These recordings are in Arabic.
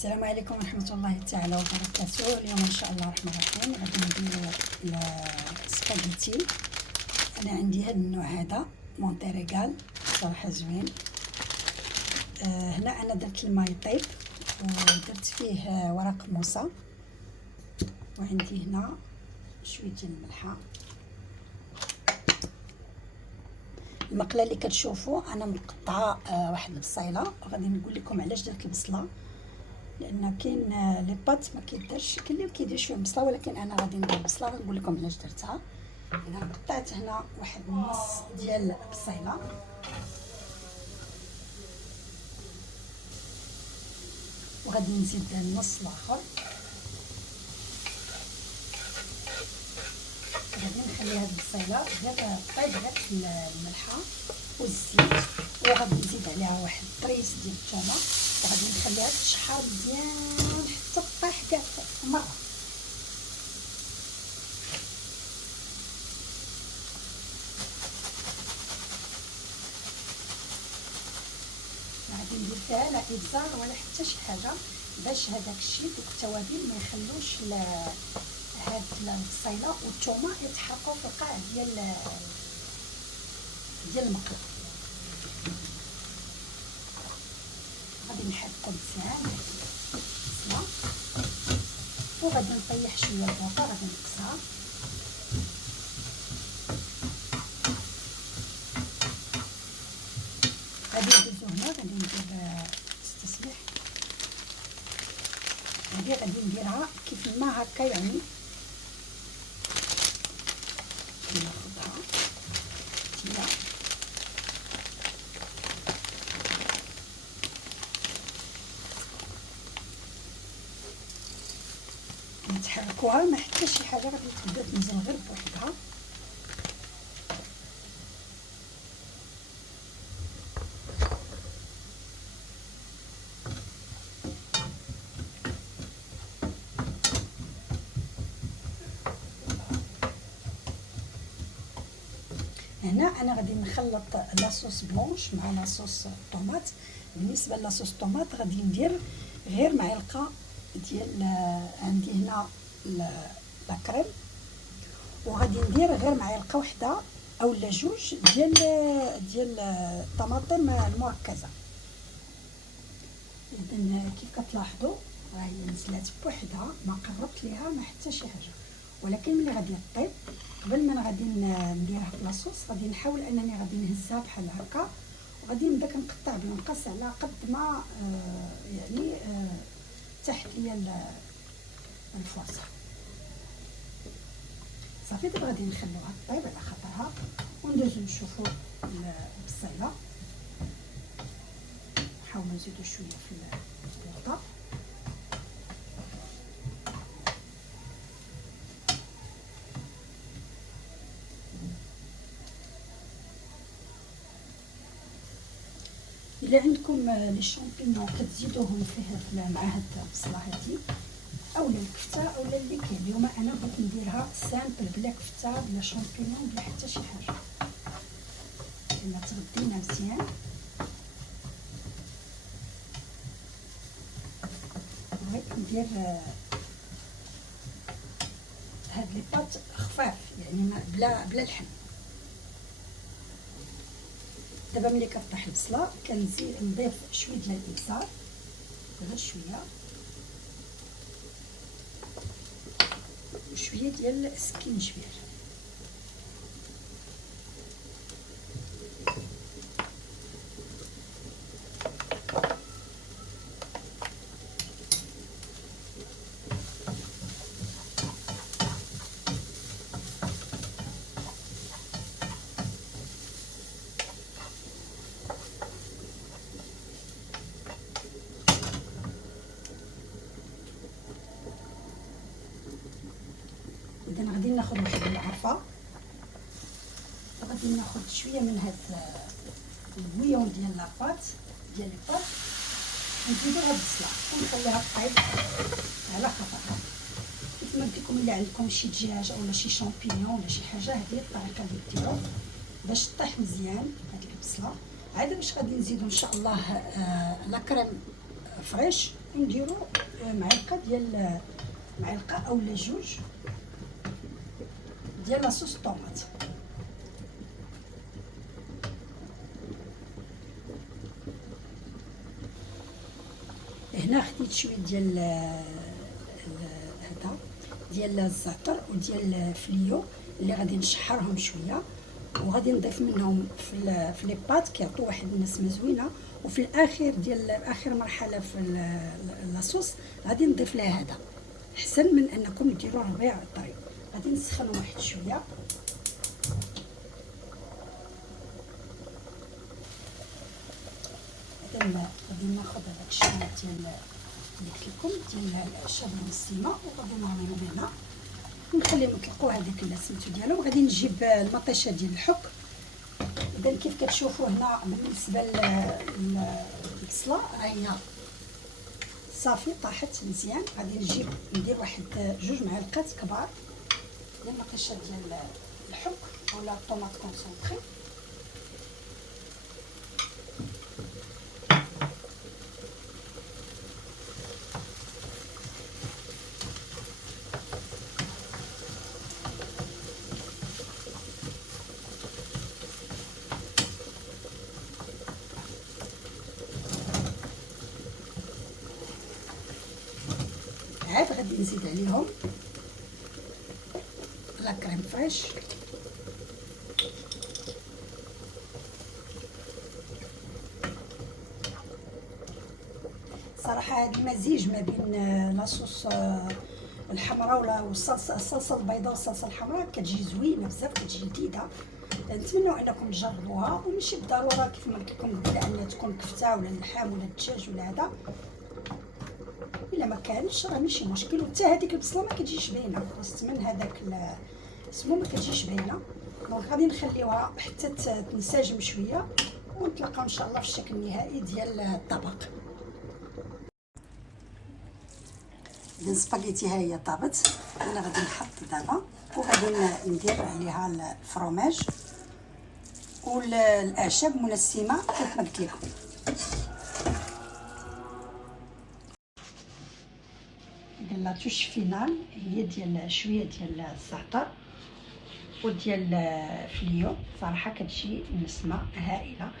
السلام عليكم ورحمة الله تعالى وبركاته. اليوم إن شاء الله الرحمن الرحيم غادي نديرو السباغيتي. أنا عندي هذا النوع هذا مونتيريغال صراحة زوين. هنا أنا درت الماء يطيب ودرت فيه ورق موسى، وعندي هنا شوية ديال الملحة. المقله اللي كتشوفوا انا مقطعه واحد البصيله، غادي نقول لكم علاش درت البصله، لان كاين لي بات ما كيديرش، كاين اللي كيدير شويه البصله، ولكن انا غادي ندير البصله. غنقول لكم علاش درتها. انا قطعت هنا واحد النص ديال البصيله، وغادي نزيد النص الاخر. غادي نخلي هاد البصيله غير طيب غير في الملحه والزيت، وغادي نزيد عليها واحد طريس ديال الثومه، وغادي نخليها تشحر مزيان حتى طيح كاع مره. غادي ندير فيها لا ابزار ولا حتى شي حاجه، باش هذاك الشيء دوك التوابل ما يخلوش هاد البصيله والثومه يتحرقوا في القاع ديال المقله. غادي نحركو مزيان البصله، وغادي نطيح شويه البوطه، غادي نقصها. غادي ندوزو هنا، غادي ندير استسمح، هادي غادي نديرها كيف ما هكا، يعني ناخدها تيلا نتحركوها، ما حتى شي حاجه، غادي تبدا تنزل غير بوحدها. هنا انا غادي نخلط لاصوص بلونش مع لاصوص طوماط. بالنسبه لاصوص طوماط غادي ندير غير معلقه ديال، عندي هنا لا كريم، وغادي ندير غير معلقه واحده اولا جوج ديال الطماطم المركزه. اذا كيف كتلاحظوا راهي نزلات بوحدها، ما قربت ليها ما حتى شي حاجه، ولكن ملي غادي طيب قبل ما غادي نديرها في لاصوص غادي نحاول انني غادي نهزها بحال هكا، وغادي نبدا كنقطع بالمقص على قد ما يعني تحت ليا الفرصه. صافي دابا غادي نخلوها طيب على خاطرها، وندوزو نشوفو البصيله. نحاولو نزيدو شويه في البوطه. الا عندكم لي شامبينيون كتزيدوهم فيه مع هاد البصله هادي، اولا الكفته اولا اللي كاين. اليوم انا بغيت نديرها سامبل بلا كفته بلا شامبينيون بلا حتى شي حاجه. كنا تغدينا مزيان، بغيت ندير هاد لي بات خفاف، يعني بلا لحم. دابا ملي كطيح البصله كنزيد نضيف شويه ديال الابزار، غير شويه، وشويه ديال السكينجبير. اذا غادي ناخذ واحد العرفه، وغادي ناخذ شويه من هاد البويون ديال لاباط ديال لي بات، ونزيدو هاد البصله ونخليها طيب على خاطرها. كيف ما قلت لكم، الا عندكم شي دجاج اولا شي شامبينيون ولا شي حاجه، هذه الطريقه اللي ديرو باش طيح مزيان هاد البصله. عاد باش غادي نزيدو ان شاء الله لا كريم فريش، ونديرو معلقه اولا جوج ديال لاصوص طوماط. هنا خديت شويه ديال هذا ديال الزعتر وديال الفليو اللي غادي نشحرهم شويه، وغادي نضيف منهم في لي بات كيعطيو واحد النسمه زوينه. وفي الاخير ديال اخر مرحله في لاصوص غادي نضيف لها هذا، احسن من انكم ديروا ربيع طري. غادي نسخنوا واحد شويه. غادي ناخذ هذاك الشويه ديال اللي قلت لكم ديال الاعشاب المسلمه، وغادي نعملهم هنا ونخليهم يطلقوا هذيك السميتو ديالهم. غادي نجيب المطيشه ديال الحك. اذا كيف كتشوفوا هنا بالنسبه للبصله هي صافي طاحت مزيان. غادي ندير واحد 2 معالق كبار ديال المطيشه ديال الحك اولا الطوماط كونسونطري. عاد غادي نزيد عليهم لا كريم فريش، صراحه هذا المزيج ما بين لاصوص الحمراء والصلصه البيضاء والصلصه الحمراء كتجي زوينه بزاف، كتجي جديده. نتمنوا انكم تجربوها، وماشي بالضروره كيف ما قلت لكم قبل ان تكون كفته ولا اللحم ولا الدجاج ولا هذا. الا ما كانش راه ماشي مشكل، وحتى هذيك البصله ما كتجيش باينه وسط من هذاك اسمو ما كتجيش باينه. دونك غادي نخليوها حتى تنسجم شويه، ونتلاقاو ان شاء الله في الشكل النهائي ديال الطبق. السباغيتي ها هي طابت. انا غادي نحط دابا وغادي ندير عليها الفرماج والاعشاب منسمه كيف ما قلت لكم. لا توش فينال هي ديال شويه ديال الزعتر وديال الفليو، صراحه كتجي نسمه هائله.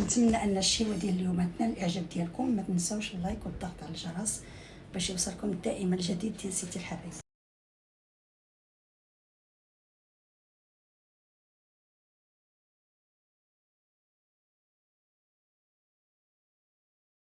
نتمنى ان الشهوه ديال اليوم تنال الاعجاب ديالكم. ما تنساوش اللايك والضغط على الجرس باش يوصلكم دائما الجديد ديال سيتي الحبايب.